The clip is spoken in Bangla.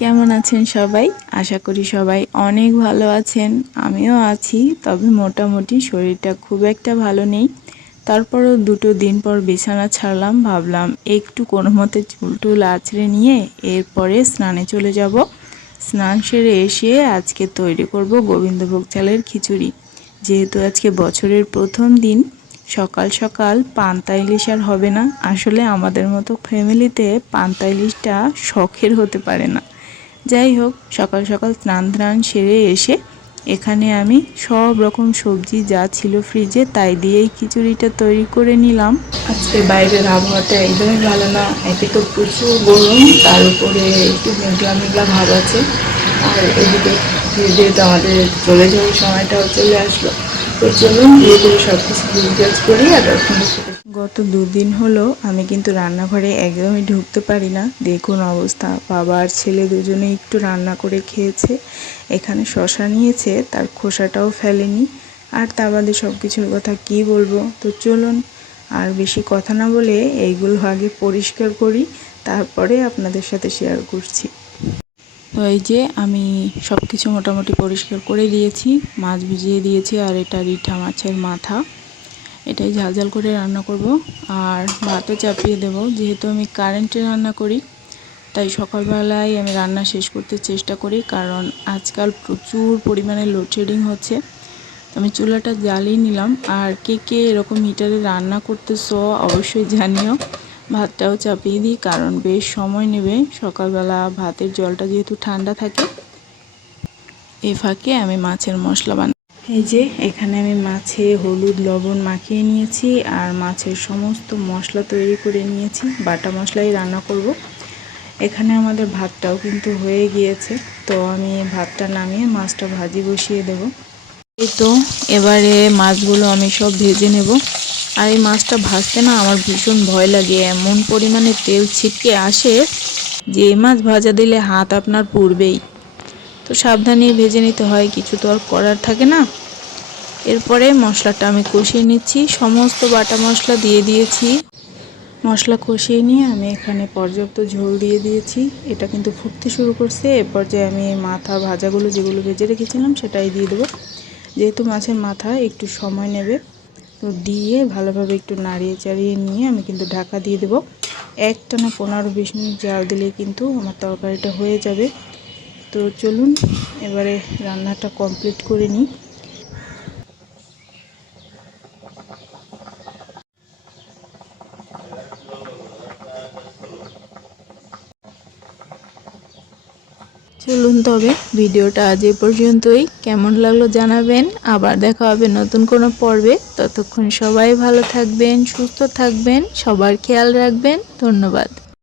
কেমন আছেন সবাই? আশা করি সবাই অনেক ভালো আছেন। আমিও আছি, তবে মোটামুটি শরীরটা খুব একটা ভালো নেই। তারপরও 2 দিন পর বিছানা ছাড়লাম, ভাবলাম একটু কোনো মতে চুল আঁচড়ে নিয়ে এরপরে স্নানে চলে যাব। স্নান সেরে এসে আজকে তৈরি করব গোবিন্দভোগ চালের খিচুড়ি। যেহেতু আজকে বছরের প্রথম দিন, সকাল সকাল পান্তা ইলিশ আর হবে না। আসলে আমাদের মতো ফ্যামিলিতে পান্তা ইলিশটা শখের হতে পারে না। যাই হোক, সকাল সকাল স্নান সেরে এসে এখানে আমি সব রকম সবজি যা ছিল ফ্রিজে তাই দিয়েই খিচুড়িটা তৈরি করে নিলাম। আজকে বাইরের আবহাওয়াটা একদমই ভালো না, একে তো প্রচুর গরম, তার উপরে একটু মেঘলা মেঘলা ভাব আছে। আর এদিকে যেহেতু আমাদের চলে যাওয়ার সময়টাও চলে আসলো, তো চলুন ধীরে ধীরে সব কিছু ডিসকাস করি। আর গত 2 দিন হলো আমি কিন্তু রান্নাঘরে একদমই ঢুকতে পারি না। দেখুন অবস্থা, বাবা আর ছেলে দুজনে একটু রান্না করে খেয়েছে। এখানে শশা নিয়েছে, তার খোসাটাও ফেলেনি। আর তা বাদে সব কিছুর কথা কি বলবো, তো চলুন আর বেশি কথা না বলে এইগুলো আগে পরিষ্কার করি, তারপরে আপনাদের সাথে শেয়ার করছি। তো এই যে আমি সব কিছু মোটামুটি পরিষ্কার করে দিয়েছি, মাছ ভিজিয়ে দিয়েছি। আর এটা রিঠা মাছের মাথা, এটাই ঝাল ঝাল করে রান্না করব। আর ভাতও চাপিয়ে দেব। যেহেতু আমি কারেন্টে রান্না করি, তাই সকালবেলায় আমি রান্না শেষ করতে চেষ্টা করি, কারণ আজকাল প্রচুর পরিমাণে লোডশেডিং হচ্ছে। তো আমি চুলাটা জ্বালিয়ে নিলাম। আর কে কে এরকম হিটারে রান্না করতেছো অবশ্যই জানিও। ভাতটাও চাপিয়ে দিই, কারণ বেশ সময় নেবে। সকালবেলা ভাতের জলটা যেহেতু ঠান্ডা থাকে। এই ফাঁকে আমি মাছের মশলা বানাই। এই যে এখানে আমি মাছে হলুদ লবণ মাখিয়ে নিয়েছি, আর মাছের সমস্ত মশলা তৈরি করে নিয়েছি। বাটা মশলাই রান্না করব। এখানে আমাদের ভাতটাও কিন্তু হয়ে গিয়েছে, তো আমি ভাতটা নামিয়ে মাছটা ভাজি বসিয়ে দেব। এই তো এবারে মাছগুলো আমি সব ভেজে নেব। আর এই মাছটা ভাজতে না আমার ভীষণ ভয় লাগে, এমন পরিমাণে তেল ছিটকে আসে যে মাছ ভাজা দিলে হাত আপনার পুড়বেই। তো সাবধানে ভেজে নিতে হয়, কিছু তো আর করার থাকে না। এরপরে মশলাটা আমি কষিয়ে নিচ্ছি, সমস্ত বাটা মশলা দিয়ে দিয়েছি। মশলা কষিয়ে নিয়ে আমি এখানে পর্যাপ্ত ঝোল দিয়ে দিয়েছি। এটা কিন্তু ফুটতে শুরু করছে। এ পর্যায়ে আমি মাথা ভাজাগুলো যেগুলো ভেজে রেখেছিলাম সেটাই দিয়ে দেবো। যেহেতু মাছের মাথা একটু সময় নেবে, তো দিয়ে ভালোভাবে একটু নাড়িয়ে চাড়িয়ে নিয়ে আমি কিন্তু ঢাকা দিয়ে দেবো। একটানা 15-20 মিনিট জাল দিলেই কিন্তু আমার তরকারিটা হয়ে যাবে। তো চলুন এবারে রান্নাটা কমপ্লিট করে নিই। চলুন তবে ভিডিওটা আজ এ পর্যন্তই। কেমন লাগলো জানাবেন। আবার দেখা হবে নতুন কোনো পর্বে। ততক্ষণ সবাই ভালো থাকবেন, সুস্থ থাকবেন, সবার খেয়াল রাখবেন। ধন্যবাদ।